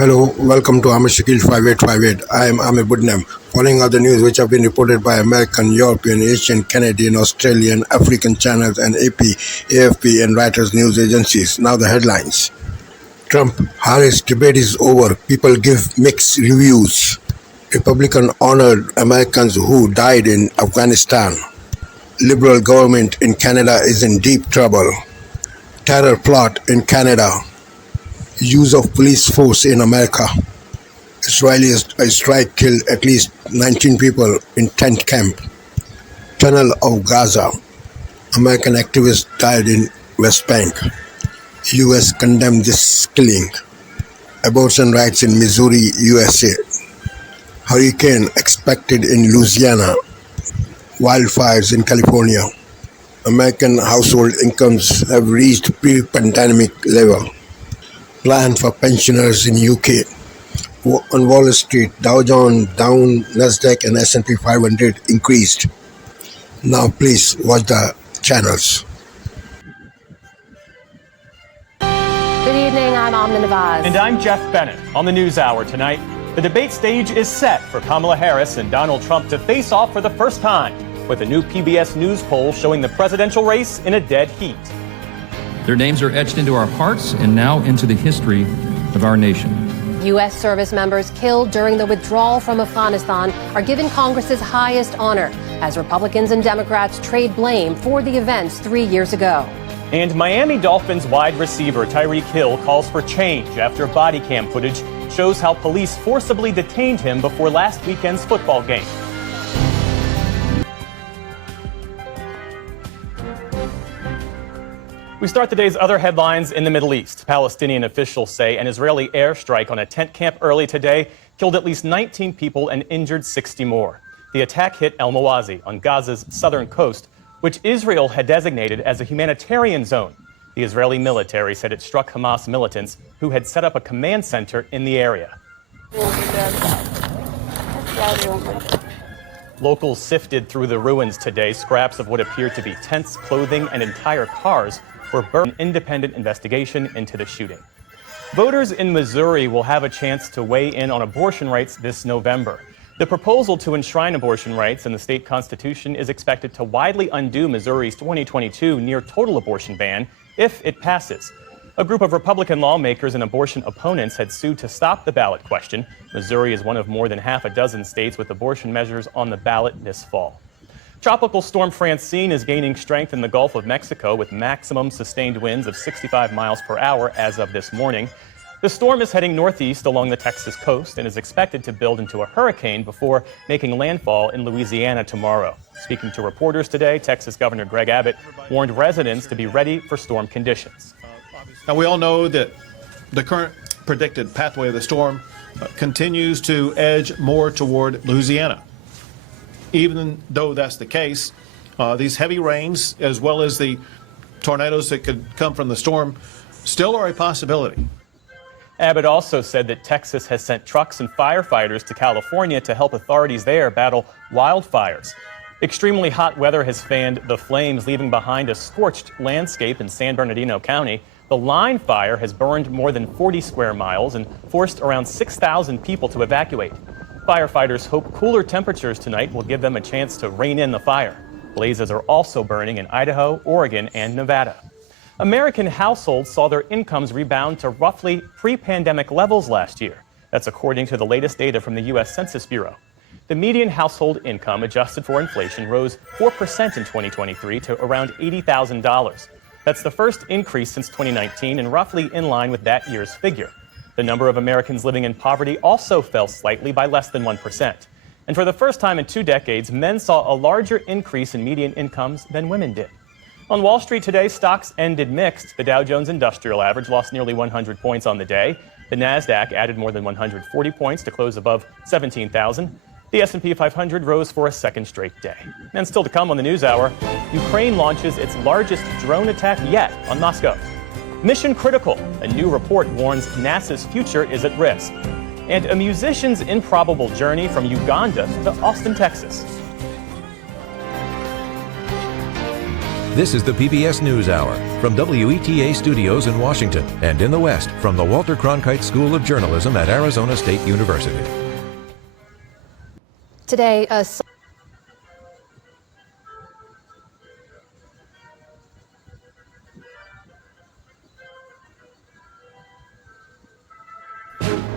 Hello, welcome to Amir Shakil 5858. I am Amir Budnam. Following are the news which have been reported by American, European, Asian, Canadian, Australian, African channels and AP, AFP and Reuters news agencies. Now the headlines. Trump-Harris debate is over. People give mixed reviews. Republican honored Americans who died in Afghanistan. Liberal government in Canada is in deep trouble. Terror plot in Canada. Use of police force in America. Israeli strike killed at least 19 people in tent camp. Tunnel of Gaza. American activist died in West Bank. U.S. condemned this killing. Abortion rights in Missouri, USA. Hurricane expected in Louisiana. Wildfires in California. American household incomes have reached pre-pandemic level. Plan for pensioners in UK. On Wall Street, Dow Jones down, Nasdaq and S&P 500 increased. Now please watch the channels. Good evening, I'm Amna Nawaz. And I'm Jeff Bennett. On the NewsHour tonight, the debate stage is set for Kamala Harris and Donald Trump to face off for the first time, with a new PBS News poll showing the presidential race in a dead heat. Their names are etched into our hearts and now into the history of our nation. U.S. service members killed during the withdrawal from Afghanistan are given Congress's highest honor as Republicans and Democrats trade blame for the events 3 years ago. And Miami Dolphins wide receiver Tyreek Hill calls for change after body cam footage shows how police forcibly detained him before last weekend's football game. We start the day's other headlines in the Middle East. Palestinian officials say an Israeli airstrike on a tent camp early today killed at least 19 people and injured 60 more. The attack hit El Mawazi on Gaza's southern coast, which Israel had designated as a humanitarian zone. The Israeli military said it struck Hamas militants who had set up a command center in the area. Locals sifted through the ruins today. Scraps of what appeared to be tents, clothing, and entire cars were burned. An independent investigation into the shooting. Voters in Missouri will have a chance to weigh in on abortion rights this November. The proposal to enshrine abortion rights in the state constitution is expected to widely undo Missouri's 2022 near total abortion ban if it passes. A group of Republican lawmakers and abortion opponents had sued to stop the ballot question. Missouri is one of more than half a dozen states with abortion measures on the ballot this fall. Tropical storm Francine is gaining strength in the Gulf of Mexico with maximum sustained winds of 65 miles per hour as of this morning. The storm is heading northeast along the Texas coast and is expected to build into a hurricane before making landfall in Louisiana tomorrow. Speaking to reporters today, Texas Governor Greg Abbott warned residents to be ready for storm conditions. Now, we all know that the current predicted pathway of the storm continues to edge more toward Louisiana. Even though that's the case, these heavy rains, as well as the tornadoes that could come from the storm, still are a possibility. Abbott also said that Texas has sent trucks and firefighters to California to help authorities there battle wildfires. Extremely hot weather has fanned the flames, leaving behind a scorched landscape in San Bernardino County. The line fire has burned more than 40 square miles and forced around 6,000 people to evacuate. Firefighters hope cooler temperatures tonight will give them a chance to rein in the fire. Blazes are also burning in Idaho, Oregon, and Nevada. American households saw their incomes rebound to roughly pre-pandemic levels last year. That's according to the latest data from the U.S. Census Bureau. The median household income adjusted for inflation rose 4% in 2023 to around $80,000. That's the first increase since 2019 and roughly in line with that year's figure. The number of Americans living in poverty also fell slightly by less than 1%. And for the first time in 2 decades, men saw a larger increase in median incomes than women did. On Wall Street today, stocks ended mixed. The Dow Jones Industrial Average lost nearly 100 points on the day. The Nasdaq added more than 140 points to close above 17,000. The S&P 500 rose for a second straight day. And still to come on the NewsHour, Ukraine launches its largest drone attack yet on Moscow. Mission critical, a new report warns NASA's future is at risk. And a musician's improbable journey from Uganda to Austin, Texas. This is the PBS NewsHour from WETA Studios in Washington and in the West from the Walter Cronkite School of Journalism at Arizona State University. Today,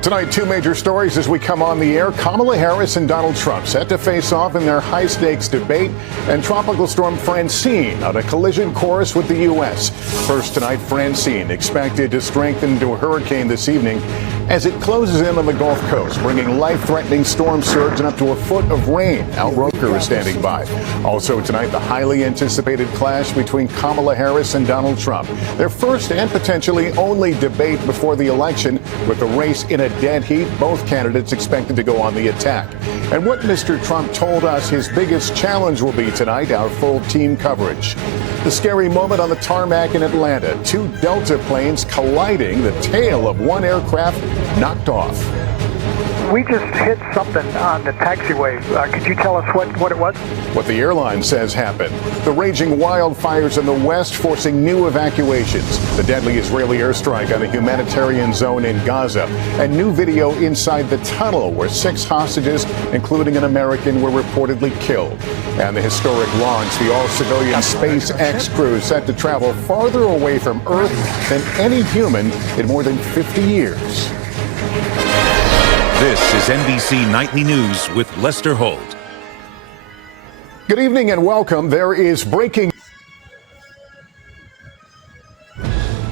Tonight, two major stories as we come on the air. Kamala Harris and Donald Trump set to face off in their high-stakes debate, and Tropical Storm Francine on a collision course with the U.S. First tonight, Francine expected to strengthen into a hurricane this evening as it closes in on the Gulf Coast, bringing life-threatening storm surge and up to a foot of rain. Al Roker is standing by. Also tonight, the highly anticipated clash between Kamala Harris and Donald Trump. Their first and potentially only debate before the election, with the race in a dead heat, both candidates expected to go on the attack. And what Mr. Trump told us his biggest challenge will be tonight, our full team coverage. The scary moment on the tarmac in Atlanta, two Delta planes colliding, the tail of one aircraft knocked off. We just hit something on the taxiway. Could you tell us what it was? What the airline says happened. The raging wildfires in the west forcing new evacuations. The deadly Israeli airstrike on a humanitarian zone in Gaza. And new video inside the tunnel where 6 hostages, including an American, were reportedly killed. And the historic launch, the all-civilian SpaceX crew set to travel farther away from Earth than any human in more than 50 years. This is NBC Nightly News with Lester Holt. Good evening and welcome. There is breaking.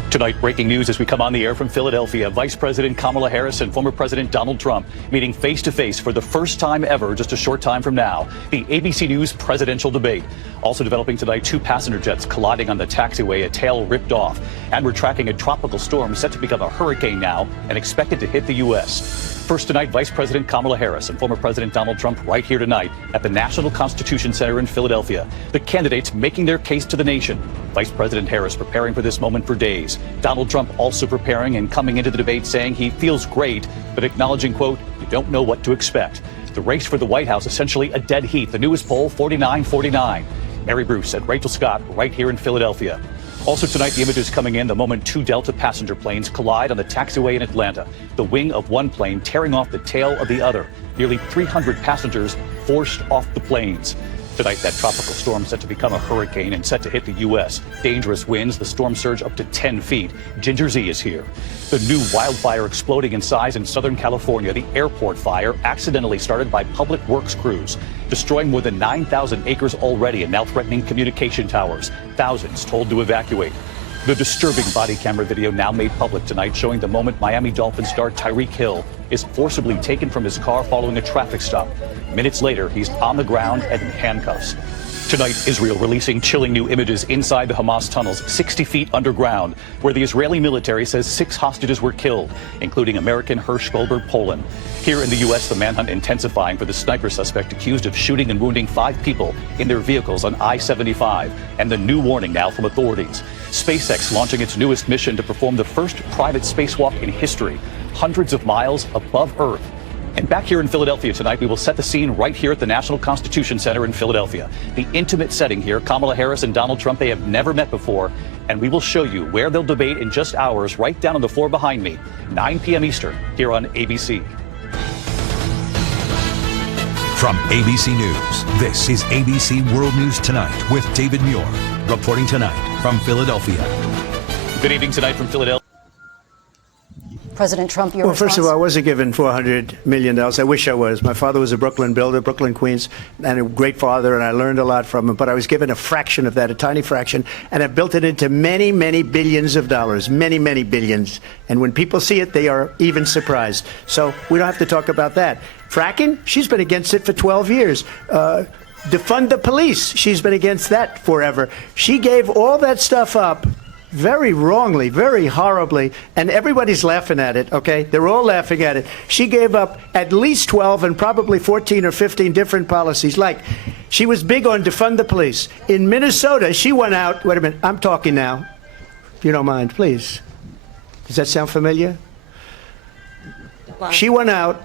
Tonight, breaking news as we come on the air from Philadelphia. Vice President Kamala Harris and former President Donald Trump meeting face-to-face for the first time ever just a short time from now. The ABC News presidential debate. Also developing tonight, 2 passenger jets colliding on the taxiway, a tail ripped off. And we're tracking a tropical storm set to become a hurricane now and expected to hit the U.S. First tonight, Vice President Kamala Harris and former President Donald Trump right here tonight at the National Constitution Center in Philadelphia. The candidates making their case to the nation. Vice President Harris preparing for this moment for days. Donald Trump also preparing and coming into the debate saying he feels great, but acknowledging, quote, you don't know what to expect. The race for the White House essentially a dead heat. The newest poll, 49-49. Mary Bruce and Rachel Scott right here in Philadelphia. Also tonight, the images coming in the moment 2 Delta passenger planes collide on the taxiway in Atlanta. The wing of one plane tearing off the tail of the other. Nearly 300 passengers forced off the planes. Tonight, that tropical storm set to become a hurricane and set to hit the U.S. Dangerous winds, the storm surge up to 10 feet. Ginger Z is here. The new wildfire exploding in size in Southern California. The airport fire accidentally started by public works crews, destroying more than 9,000 acres already and now threatening communication towers. Thousands told to evacuate. The disturbing body camera video now made public tonight showing the moment Miami Dolphins star Tyreek Hill is forcibly taken from his car following a traffic stop. Minutes later, he's on the ground and in handcuffs. Tonight, Israel releasing chilling new images inside the Hamas tunnels, 60 feet underground, where the Israeli military says 6 hostages were killed, including American Hersh Goldberg Poland. Here in the U.S., the manhunt intensifying for the sniper suspect accused of shooting and wounding 5 people in their vehicles on I-75. And the new warning now from authorities. SpaceX launching its newest mission to perform the first private spacewalk in history, hundreds of miles above Earth. And back here in Philadelphia tonight, we will set the scene right here at the National Constitution Center in Philadelphia. The intimate setting here, Kamala Harris and Donald Trump, they have never met before. And we will show you where they'll debate in just hours, right down on the floor behind me, 9 p.m. Eastern, here on ABC. From ABC News, this is ABC World News Tonight with David Muir, reporting tonight from Philadelphia. Good evening tonight from Philadelphia. President Trump, your Well, response? first of all, I wasn't given $400 million. I wish I was. My father was a Brooklyn builder, Brooklyn, Queens, and a great father, and I learned a lot from him. But I was given a fraction of that, a tiny fraction, and I've built it into many, many billions of dollars, many, many billions. And when people see it, they are even surprised. So we don't have to talk about that. Fracking, she's been against it for 12 years. Defund the police, she's been against that forever. She gave all that stuff up very wrongly, very horribly, and everybody's laughing at it, okay? They're all laughing at it. She gave up at least 12 and probably 14 or 15 different policies. Like, she was big on defund the police. In Minnesota, she went out, wait a minute, I'm talking now, if you don't mind, please. Does that sound familiar? Wow. She went out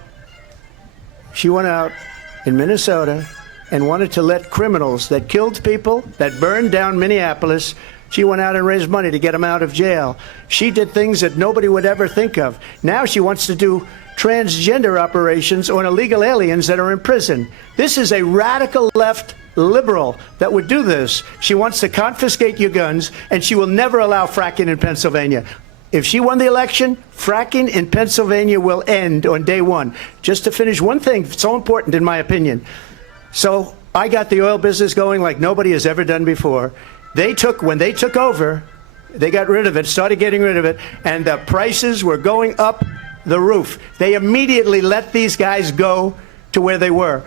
in Minnesota and wanted to let criminals that killed people, that burned down Minneapolis, she went out and raised money to get them out of jail. She did things that nobody would ever think of. Now she wants to do transgender operations on illegal aliens that are in prison. This is a radical left liberal that would do this. She wants to confiscate your guns, and she will never allow fracking in Pennsylvania. If she won the election, fracking in Pennsylvania will end on day one. Just to finish, one thing so important in my opinion. So I got the oil business going like nobody has ever done before. When they took over, they got rid of it, started getting rid of it, and the prices were going up the roof. They immediately let these guys go to where they were.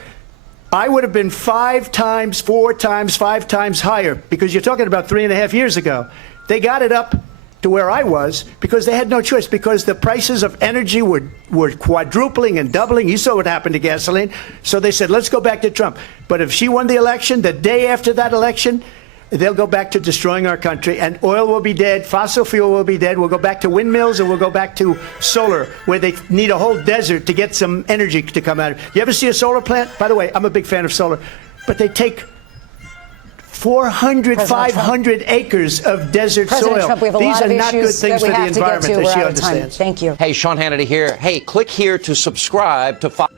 I would have been 5 times, 4 times, 5 times higher, because you're talking about 3.5 years ago. They got it up to where I was because they had no choice, because the prices of energy were quadrupling and doubling. You saw what happened to gasoline. So they said, let's go back to Trump. But if she won the election, the day after that election, they'll go back to destroying our country, and oil will be dead, fossil fuel will be dead, we'll go back to windmills, and we'll go back to solar, where they need a whole desert to get some energy to come out. You ever see a solar plant? By the way, I'm a big fan of solar, but they take 400, 500 acres of desert soil. Trump, we have a These lot are of not good issues things that for we the have to get environment, to. as she We're out of time. understands. Thank you. Hey, Sean Hannity here. Hey, click here to subscribe to Fox.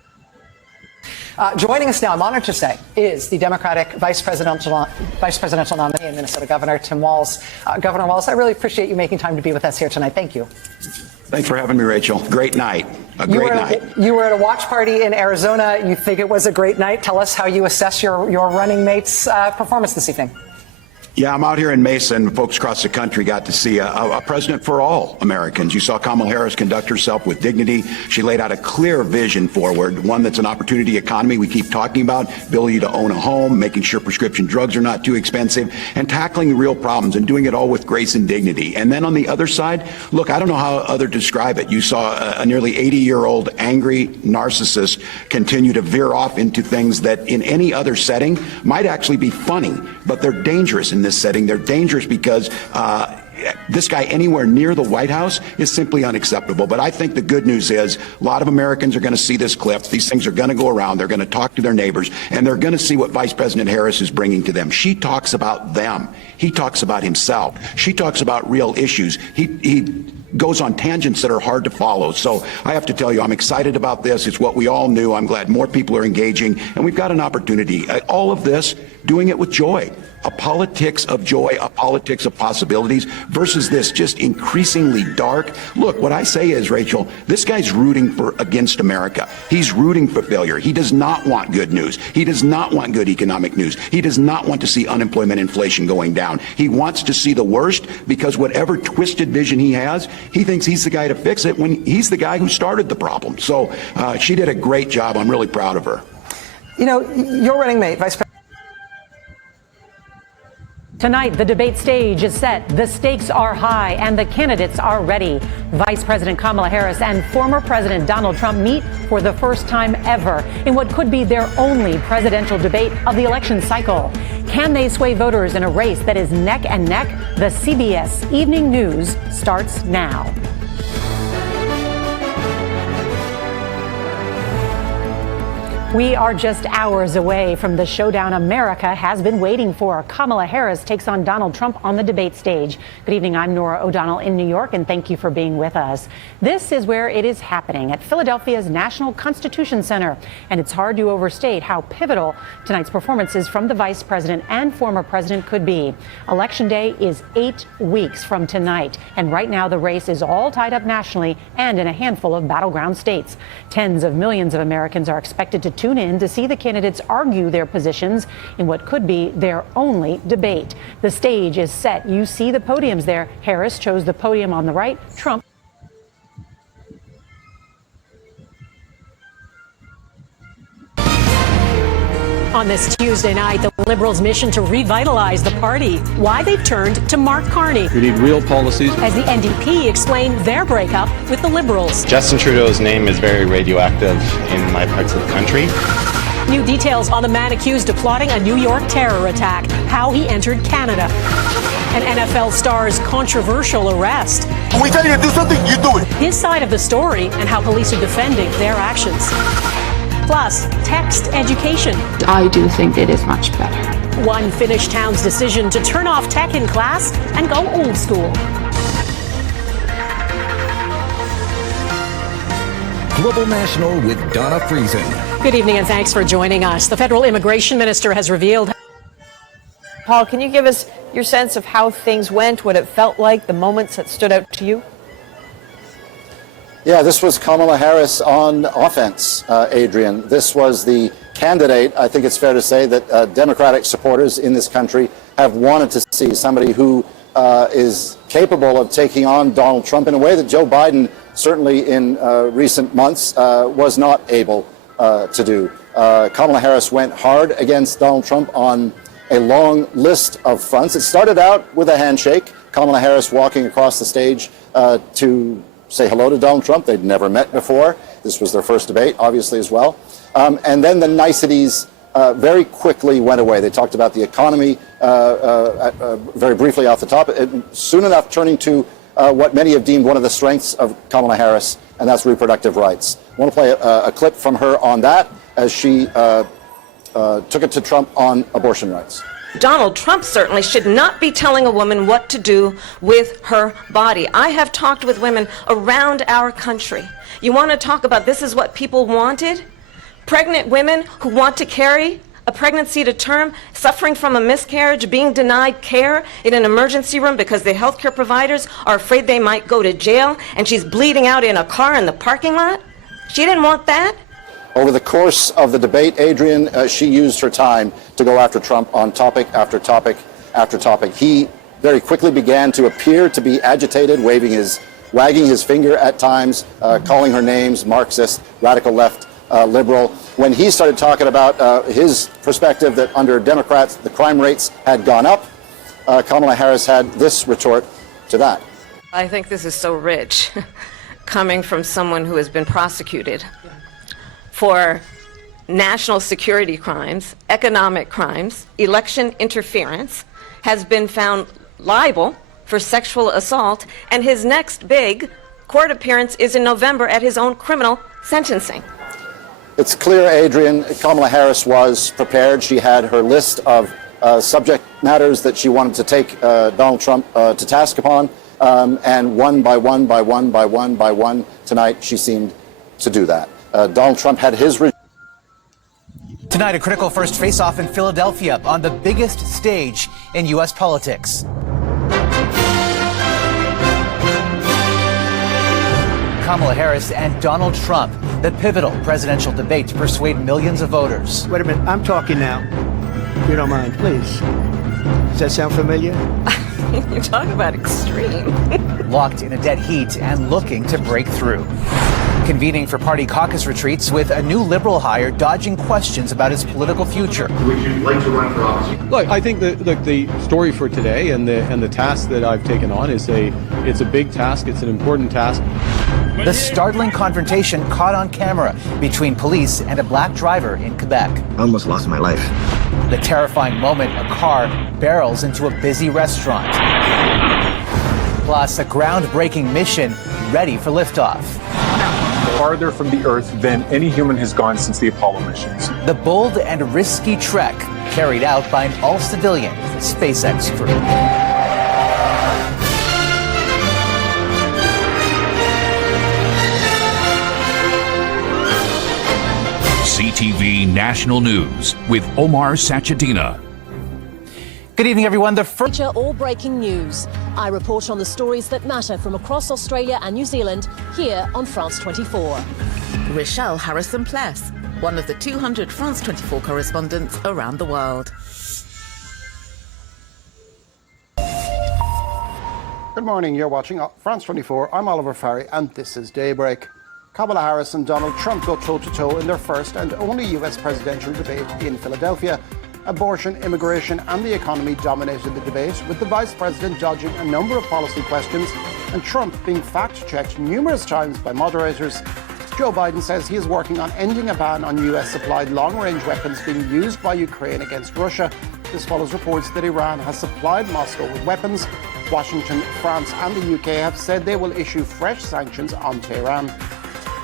Joining us now, I'm honored to say, is the Democratic Vice Presidential nominee and Minnesota Governor Tim Walz. Governor Walz, I really appreciate you making time to be with us here tonight. Thank you. Thanks for having me, Rachel. Great night. A great night. You were at a watch party in Arizona. You think it was a great night. Tell us how you assess your running mate's performance this evening. Yeah, I'm out here in Mesa, and folks across the country got to see a president for all Americans. You saw Kamala Harris conduct herself with dignity. She laid out a clear vision forward, one that's an opportunity economy we keep talking about, ability to own a home, making sure prescription drugs are not too expensive, and tackling the real problems and doing it all with grace and dignity. And then on the other side, look, I don't know how others describe it. You saw a nearly 80-year-old angry narcissist continue to veer off into things that in any other setting might actually be funny, but they're dangerous in this setting. They're dangerous because this guy anywhere near the White House is simply unacceptable. But I think the good news is a lot of Americans are going to see this clip. These things are going to go around. They're going to talk to their neighbors, and they're going to see what Vice President Harris is bringing to them. She talks about them. He talks about himself. She talks about real issues. He goes on tangents that are hard to follow. So I have to tell you, I'm excited about this. It's what we all knew. I'm glad more people are engaging, and we've got an opportunity. All of this, doing it with joy. A politics of joy, a politics of possibilities versus this just increasingly dark. Look, what I say is, Rachel, this guy's rooting against America. He's rooting for failure. He does not want good news. He does not want good economic news. He does not want to see unemployment, inflation going down. He wants to see the worst because whatever twisted vision he has, he thinks he's the guy to fix it when he's the guy who started the problem. So she did a great job. I'm really proud of her. You know, your running mate, Vice President. Tonight, the debate stage is set, the stakes are high, and the candidates are ready. Vice President Kamala Harris and former President Donald Trump meet for the first time ever in what could be their only presidential debate of the election cycle. Can they sway voters in a race that is neck and neck? The CBS Evening News starts now. We are just hours away from the showdown America has been waiting for. Kamala Harris takes on Donald Trump on the debate stage. Good evening, I'm Norah O'Donnell in New York, and thank you for being with us. This is where it is happening, at Philadelphia's National Constitution Center. And it's hard to overstate how pivotal tonight's performances from the vice president and former president could be. Election day is 8 weeks from tonight, and right now the race is all tied up nationally and in a handful of battleground states. Tens of millions of Americans are expected to tune in to see the candidates argue their positions in what could be their only debate. The stage is set. You see the podiums there. Harris chose the podium on the right. Trump. On this Tuesday night, the Liberals' mission to revitalize the party. Why they've turned to Mark Carney. We need real policies. As the NDP explained their breakup with the Liberals. Justin Trudeau's name is very radioactive in my parts of the country. New details on the man accused of plotting a New York terror attack, how he entered Canada. An NFL star's controversial arrest. When we tell you to do something, you do it. His side of the story and how police are defending their actions. Plus, text education. I do think it is much better. One Finnish town's decision to turn off tech in class and go old school. Global National with Donna Friesen. Good evening and thanks for joining us. The federal immigration minister has revealed. Paul, can you give us your sense of how things went, what it felt like, the moments that stood out to you? Yeah, this was Kamala Harris on offense, Adrian. This was the candidate, I think it's fair to say, that Democratic supporters in this country have wanted to see, somebody who is capable of taking on Donald Trump in a way that Joe Biden, certainly in recent months, was not able to do. Kamala Harris went hard against Donald Trump on a long list of fronts. It started out with a handshake, Kamala Harris walking across the stage to say hello to Donald Trump. They'd never met before. This was their first debate, obviously, as well. And then the niceties very quickly went away. They talked about the economy very briefly off the top, soon enough turning to what many have deemed one of the strengths of Kamala Harris, and that's reproductive rights. I want to play a clip from her on that as she took it to Trump on abortion rights. Donald Trump certainly should not be telling a woman what to do with her body. I have talked with women around our country. You want to talk about this is what people wanted? Pregnant women who want to carry a pregnancy to term, suffering from a miscarriage, being denied care in an emergency room because the healthcare providers are afraid they might go to jail, and she's bleeding out in a car in the parking lot? She didn't want that. Over the course of the debate, Adrian, she used her time to go after Trump on topic after topic after topic. He very quickly began to appear to be agitated, wagging his finger at times, calling her names, Marxist, radical left, liberal. When he started talking about his perspective that under Democrats the crime rates had gone up, Kamala Harris had this retort to that. I think this is so rich, coming from someone who has been prosecuted for national security crimes, economic crimes, election interference, has been found liable for sexual assault, and his next big court appearance is in November at his own criminal sentencing. It's clear, Adrian, Kamala Harris was prepared. She had her list of subject matters that she wanted to take Donald Trump to task upon, and one by one, tonight she seemed to do that. Donald Trump had his... Tonight, a critical first face-off in Philadelphia on the biggest stage in U.S. politics. Kamala Harris and Donald Trump, the pivotal presidential debate to persuade millions of voters. Wait a minute, I'm talking now. If you don't mind, please. Does that sound familiar? You're talking about extreme. Locked in a dead heat and looking to break through. Convening for party caucus retreats with a new liberal hire dodging questions about his political future. Would you like to run for office? Look, I think that the story for today and the task that I've taken on is it's a big task. It's an important task. The startling confrontation caught on camera between police and a black driver in Quebec. I almost lost my life. The terrifying moment a car barrels into a busy restaurant. Plus, a groundbreaking mission ready for liftoff. Farther from the Earth than any human has gone since the Apollo missions. The bold and risky trek carried out by an all-civilian SpaceX crew. CTV National News with Omar Sachedina. Good evening, everyone. All breaking news. I report on the stories that matter from across Australia and New Zealand here on France 24. Rochelle Harrison-Pless, one of the 200 France 24 correspondents around the world. Good morning. You're watching France 24. I'm Oliver Farry, and this is Daybreak. Kamala Harris and Donald Trump go toe-to-toe in their first and only U.S. presidential debate in Philadelphia. Abortion, immigration and the economy dominated the debate, with the vice president dodging a number of policy questions and Trump being fact-checked numerous times by moderators. Joe Biden says he is working on ending a ban on US-supplied long-range weapons being used by Ukraine against Russia. This follows reports that Iran has supplied Moscow with weapons. Washington, France and the UK have said they will issue fresh sanctions on Tehran.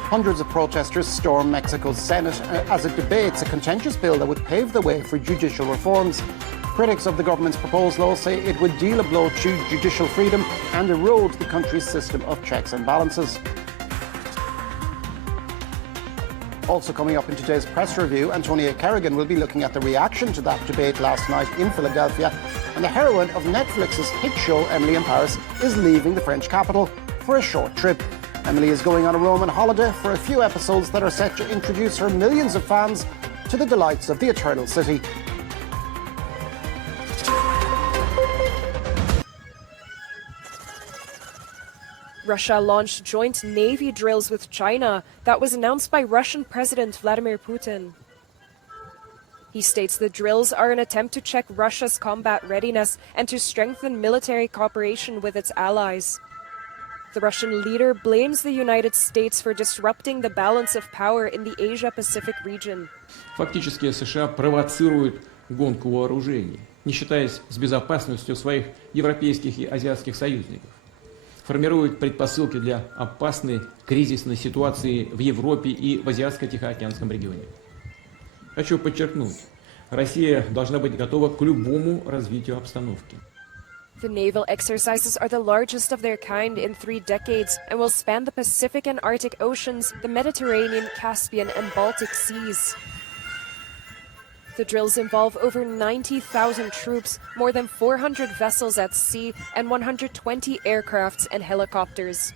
Hundreds of protesters storm Mexico's Senate as it debates a contentious bill that would pave the way for judicial reforms. Critics of the government's proposed law say it would deal a blow to judicial freedom and erode the country's system of checks and balances. Also coming up in today's press review, Antonia Kerrigan will be looking at the reaction to that debate last night in Philadelphia. And the heroine of Netflix's hit show, Emily in Paris, is leaving the French capital for a short trip. Emily is going on a Roman holiday for a few episodes that are set to introduce her millions of fans to the delights of the Eternal City. Russia launched joint Navy drills with China. That was announced by Russian President Vladimir Putin. He states the drills are an attempt to check Russia's combat readiness and to strengthen military cooperation with its allies. The Russian leader blames the United States for disrupting the balance of power in the Asia-Pacific region. Фактически США провоцируют гонку вооружений, не считаясь с безопасностью своих европейских и азиатских союзников. Формируют предпосылки для опасной кризисной ситуации в Европе и в Азиатско-Тихоокеанском регионе. Хочу подчеркнуть, Россия должна быть готова к любому развитию обстановки. The naval exercises are the largest of their kind in 3 decades and will span the Pacific and Arctic Oceans, the Mediterranean, Caspian, and Baltic Seas. The drills involve over 90,000 troops, more than 400 vessels at sea, and 120 aircrafts and helicopters.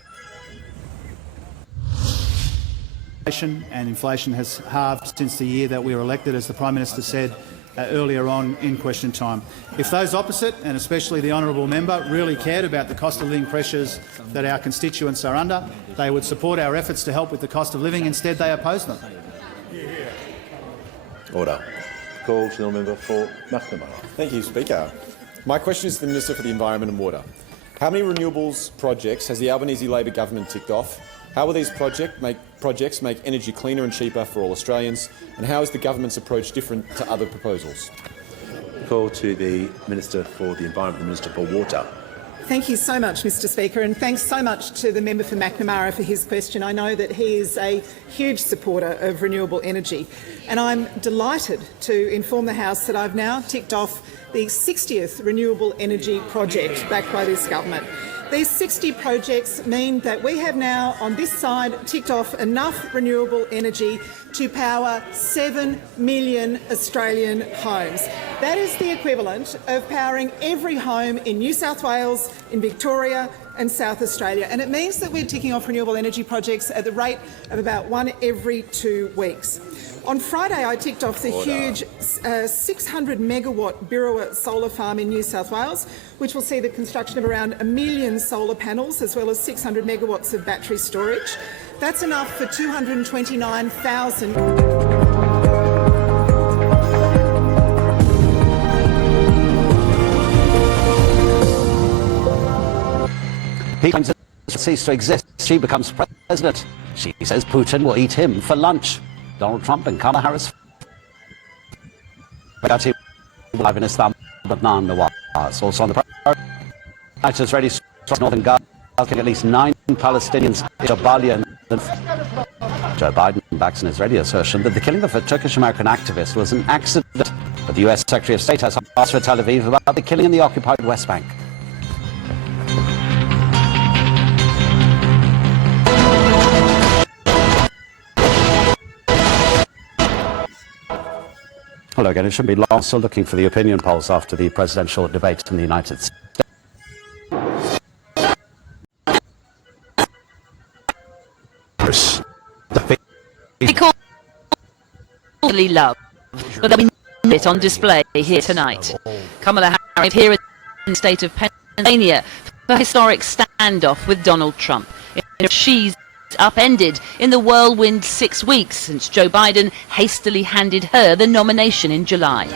And inflation has halved since the year that we were elected, as the Prime Minister said earlier on in question time. If those opposite, and especially the honourable member, really cared about the cost of living pressures that our constituents are under, they would support our efforts to help with the cost of living. Instead, they oppose them. Order. Call to the member for McNamara. Thank you, Speaker. My question is to the Minister for the Environment and Water. How many renewables projects has the Albanese Labor government ticked off? How will these projects make energy cleaner and cheaper for all Australians? And how is the government's approach different to other proposals? Call to the Minister for the Environment and Minister for Water. Thank you so much, Mr Speaker, and thanks so much to the member for McNamara for his question. I know that he is a huge supporter of renewable energy, and I'm delighted to inform the House that I've now ticked off the 60th renewable energy project backed by this government. These 60 projects mean that we have now, on this side, ticked off enough renewable energy to power 7 million Australian homes. That is the equivalent of powering every home in New South Wales, in Victoria and South Australia. And it means that we're ticking off renewable energy projects at the rate of about 1 every 2 weeks. On Friday, I ticked off the huge 600 megawatt Birrua solar farm in New South Wales, which will see the construction of around 1 million solar panels, as well as 600 megawatts of battery storage. That's enough for 229,000. He claims it ceased to exist. She becomes president. She says Putin will eat him for lunch. Donald Trump and Kamala Harris live in Islamabad was also on the fighters ready to northern Gaza, killing at least 9 Palestinians in Jabalia. Joe Biden backs in his radio assertion that the killing of a Turkish-American activist was an accident, but the US Secretary of State has asked for Tel Aviv about the killing in the occupied West Bank. Hello again. It shouldn't be long. Still looking for the opinion polls after the presidential debate in the United States. Love, but there'll be it on display here tonight. Kamala Harris here in the state of Pennsylvania for a historic standoff with Donald Trump. She's upended in the whirlwind 6 weeks since Joe Biden hastily handed her the nomination in July.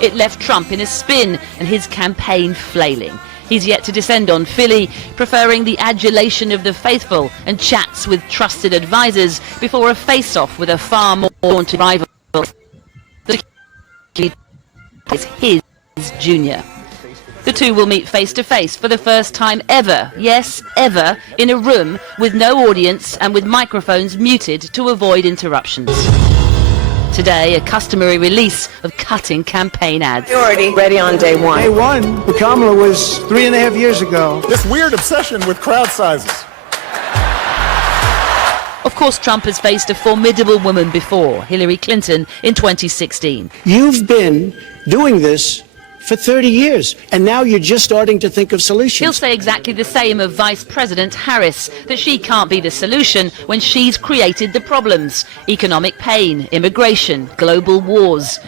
It left Trump in a spin and his campaign flailing. He's yet to descend on Philly, preferring the adulation of the faithful and chats with trusted advisors before a face-off with a far more daunting rival. Is his junior. The two will meet face to face for the first time ever, yes, ever, in a room with no audience and with microphones muted to avoid interruptions. Today, a customary release of cutting campaign ads. You're already ready on day one. Day one, Kamala was 3.5 years ago. This weird obsession with crowd sizes. Of course, Trump has faced a formidable woman before, Hillary Clinton, in 2016. You've been doing this for 30 years, and now you're just starting to think of solutions. He'll say exactly the same of Vice President Harris, that she can't be the solution when she's created the problems. Economic pain, immigration, global wars.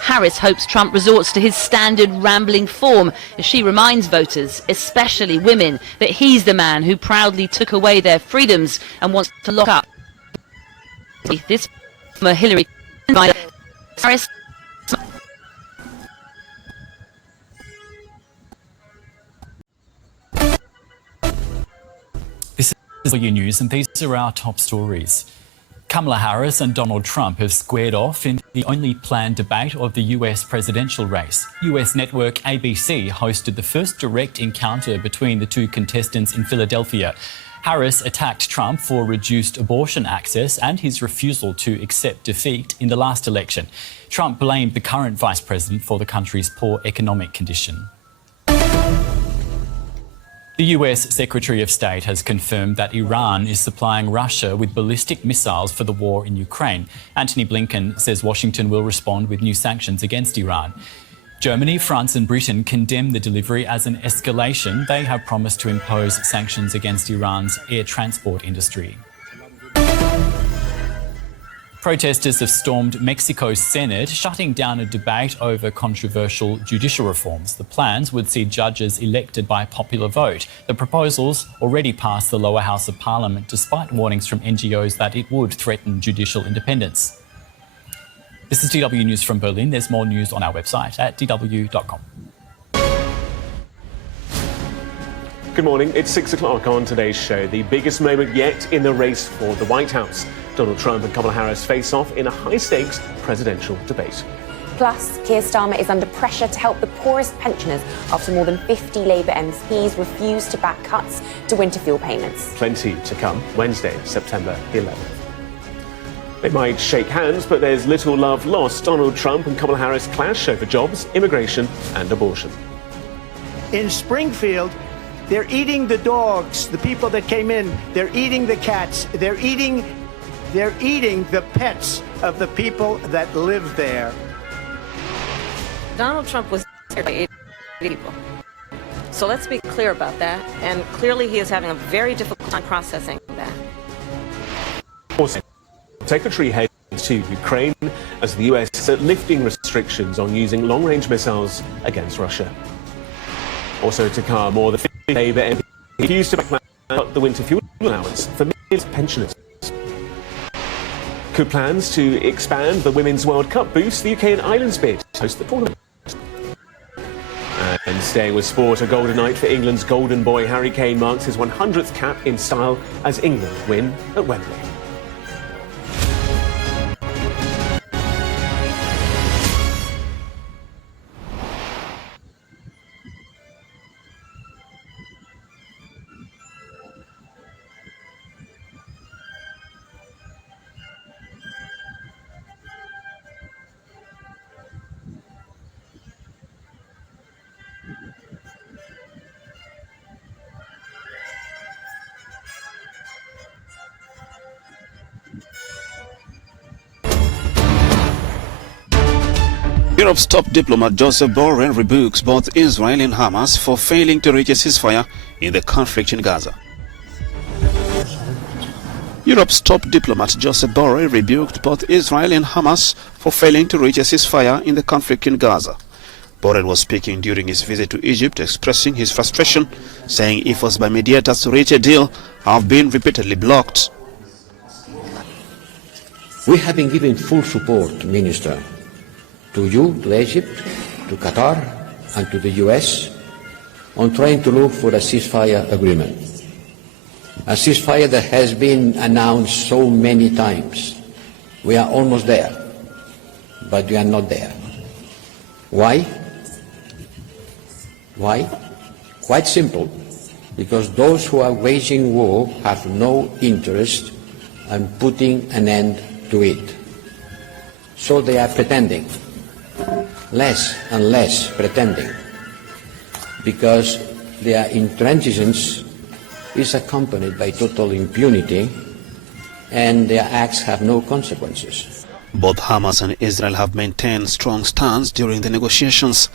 Harris hopes Trump resorts to his standard rambling form as she reminds voters, especially women, that he's the man who proudly took away their freedoms and wants to lock up this Hillary Harris. This is your news, and these are our top stories. Kamala Harris and Donald Trump have squared off in the only planned debate of the US presidential race. US network ABC hosted the first direct encounter between the two contestants in Philadelphia. Harris attacked Trump for reduced abortion access and his refusal to accept defeat in the last election. Trump blamed the current vice president for the country's poor economic condition. The US Secretary of State has confirmed that Iran is supplying Russia with ballistic missiles for the war in Ukraine. Antony Blinken says Washington will respond with new sanctions against Iran. Germany, France and Britain condemn the delivery as an escalation. They have promised to impose sanctions against Iran's air transport industry. Protesters have stormed Mexico's Senate, shutting down a debate over controversial judicial reforms. The plans would see judges elected by popular vote. The proposals already passed the lower house of parliament, despite warnings from NGOs that it would threaten judicial independence. This is DW News from Berlin. There's more news on our website at dw.com. Good morning. It's 6 o'clock on today's show. The biggest moment yet in the race for the White House. Donald Trump and Kamala Harris face off in a high-stakes presidential debate. Plus, Keir Starmer is under pressure to help the poorest pensioners after more than 50 Labour MPs refused to back cuts to winter fuel payments. Plenty to come Wednesday, September 11th. They might shake hands, but there's little love lost. Donald Trump and Kamala Harris clash over jobs, immigration and abortion. In Springfield, they're eating the dogs, the people that came in. They're eating the cats. They're eating the pets of the people that live there. Donald Trump was there by 80 people. So let's be clear about that. And clearly he is having a very difficult time processing that. Also, Secretary heads to Ukraine as the US is lifting restrictions on using long-range missiles against Russia. Also to come, more than 50 Labour MPs refused to back out the winter fuel allowance for millions of pensioners. Could plans to expand the Women's World Cup boost the UK and Ireland's bid to host the tournament? And staying with sport, a golden night for England's golden boy Harry Kane marks his 100th cap in style as England win at Wembley. Europe's top diplomat Joseph Borrell rebukes both Israel and Hamas for failing to reach a ceasefire in the conflict in Gaza. Europe's top diplomat Joseph Borrell rebuked both Israel and Hamas for failing to reach a ceasefire in the conflict in Gaza. Borrell was speaking during his visit to Egypt, expressing his frustration, saying efforts by mediators to reach a deal have been repeatedly blocked. We have been giving full support, Minister, to you, to Egypt, to Qatar and to the US on trying to look for a ceasefire agreement. A ceasefire that has been announced so many times. We are almost there, but we are not there. Why? Why? Quite simple. Because those who are waging war have no interest in putting an end to it. So they are pretending, less and less pretending, because their intransigence is accompanied by total impunity and their acts have no consequences. Both Hamas and Israel have maintained strong stance during the negotiations.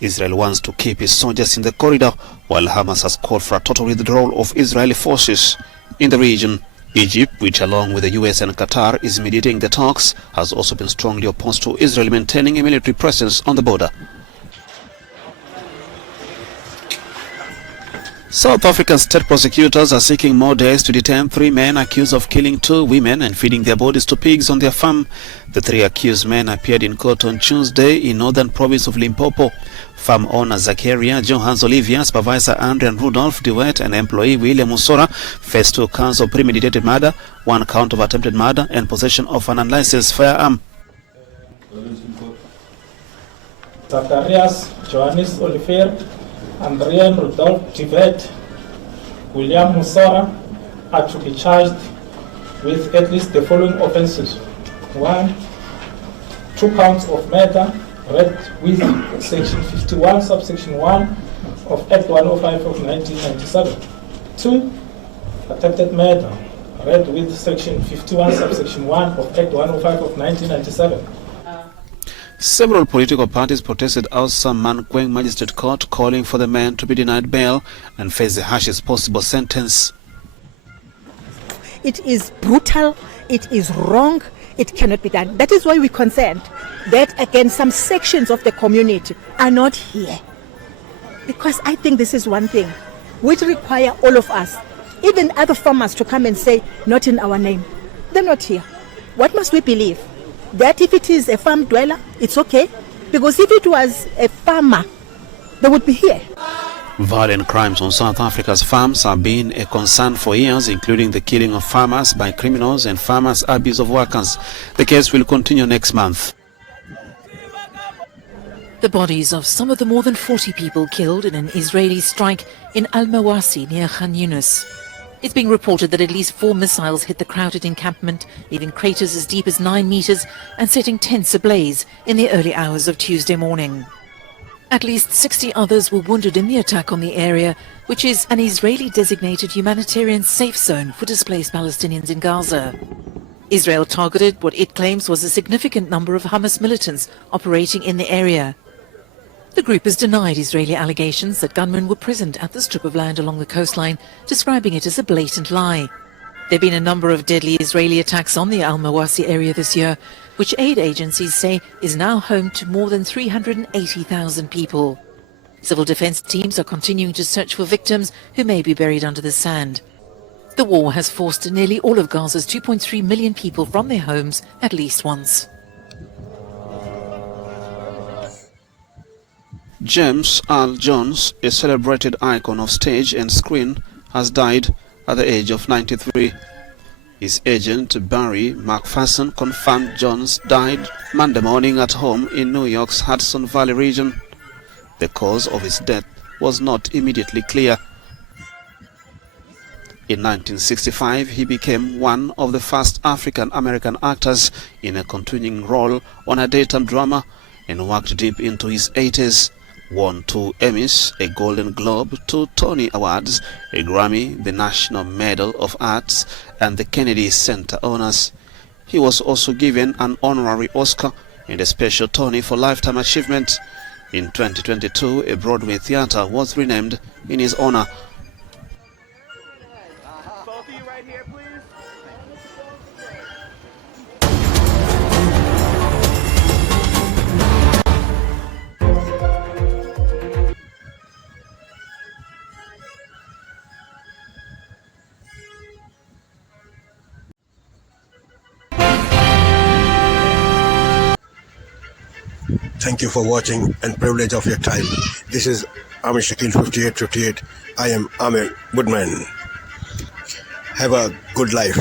Israel wants to keep its soldiers in the corridor, while Hamas has called for a total withdrawal of Israeli forces in the region. Egypt, which along with the US and Qatar is mediating the talks, has also been strongly opposed to Israel maintaining a military presence on the border. South African state prosecutors are seeking more days to detain 3 men accused of killing 2 women and feeding their bodies to pigs on their farm. The 3 accused men appeared in court on Tuesday in northern province of Limpopo. Farm owner Zakaria, Johans Olivia, supervisor Andrew and Rudolph DeWitt, and employee William Musora faced 2 counts of premeditated murder, 1 count of attempted murder, and possession of an unlicensed firearm. Zacharias, Johannes Olivier, Andrea Rudolph DeWitt, William Musora are to be charged with at least the following offences. 1, 2 counts of murder, read with Section 51, subsection 1 of Act 105 of 1997. 2, attempted murder, read with Section 51, subsection 1 of Act 105 of 1997. Several political parties protested outside Mankweng Magistrate Court, calling for the men to be denied bail and face the harshest possible sentence. It is brutal, it is wrong, it cannot be done. That is why we concerned that, again, some sections of the community are not here. Because I think this is one thing which require all of us, even other farmers, to come and say, not in our name. They're not here. What must we believe? That if it is a farm dweller, it's okay? Because if it was a farmer, they would be here. Violent crimes on South Africa's farms have been a concern for years, including the killing of farmers by criminals and farmers' abuse of workers. The case will continue next month. The bodies of some of the more than 40 people killed in an Israeli strike in Al-Mawasi near Khan Yunis. It's being reported that at least 4 missiles hit the crowded encampment, leaving craters as deep as 9 meters and setting tents ablaze in the early hours of Tuesday morning. At least 60 others were wounded in the attack on the area, which is an Israeli-designated humanitarian safe zone for displaced Palestinians in Gaza. Israel targeted what it claims was a significant number of Hamas militants operating in the area. The group has denied Israeli allegations that gunmen were present at the strip of land along the coastline, describing it as a blatant lie. There have been a number of deadly Israeli attacks on the Al-Mawasi area this year, which aid agencies say is now home to more than 380,000 people. Civil defense teams are continuing to search for victims who may be buried under the sand. The war has forced nearly all of Gaza's 2.3 million people from their homes at least once. James Earl Jones, a celebrated icon of stage and screen, has died at the age of 93. His agent, Barry McPherson, confirmed Jones died Monday morning at home in New York's Hudson Valley region. The cause of his death was not immediately clear. In 1965, he became one of the first African-American actors in a continuing role on a daytime drama and worked deep into his 80s. Won 2 Emmys, a Golden Globe, 2 Tony Awards, a Grammy, the National Medal of Arts, and the Kennedy Center honors. He was also given an honorary Oscar and a special Tony for Lifetime Achievement. In 2022, a Broadway theater was renamed in his honor. Thank you for watching and privilege of your time. This is Amir Shakil 5858. I am Amir Woodman. Have a good life.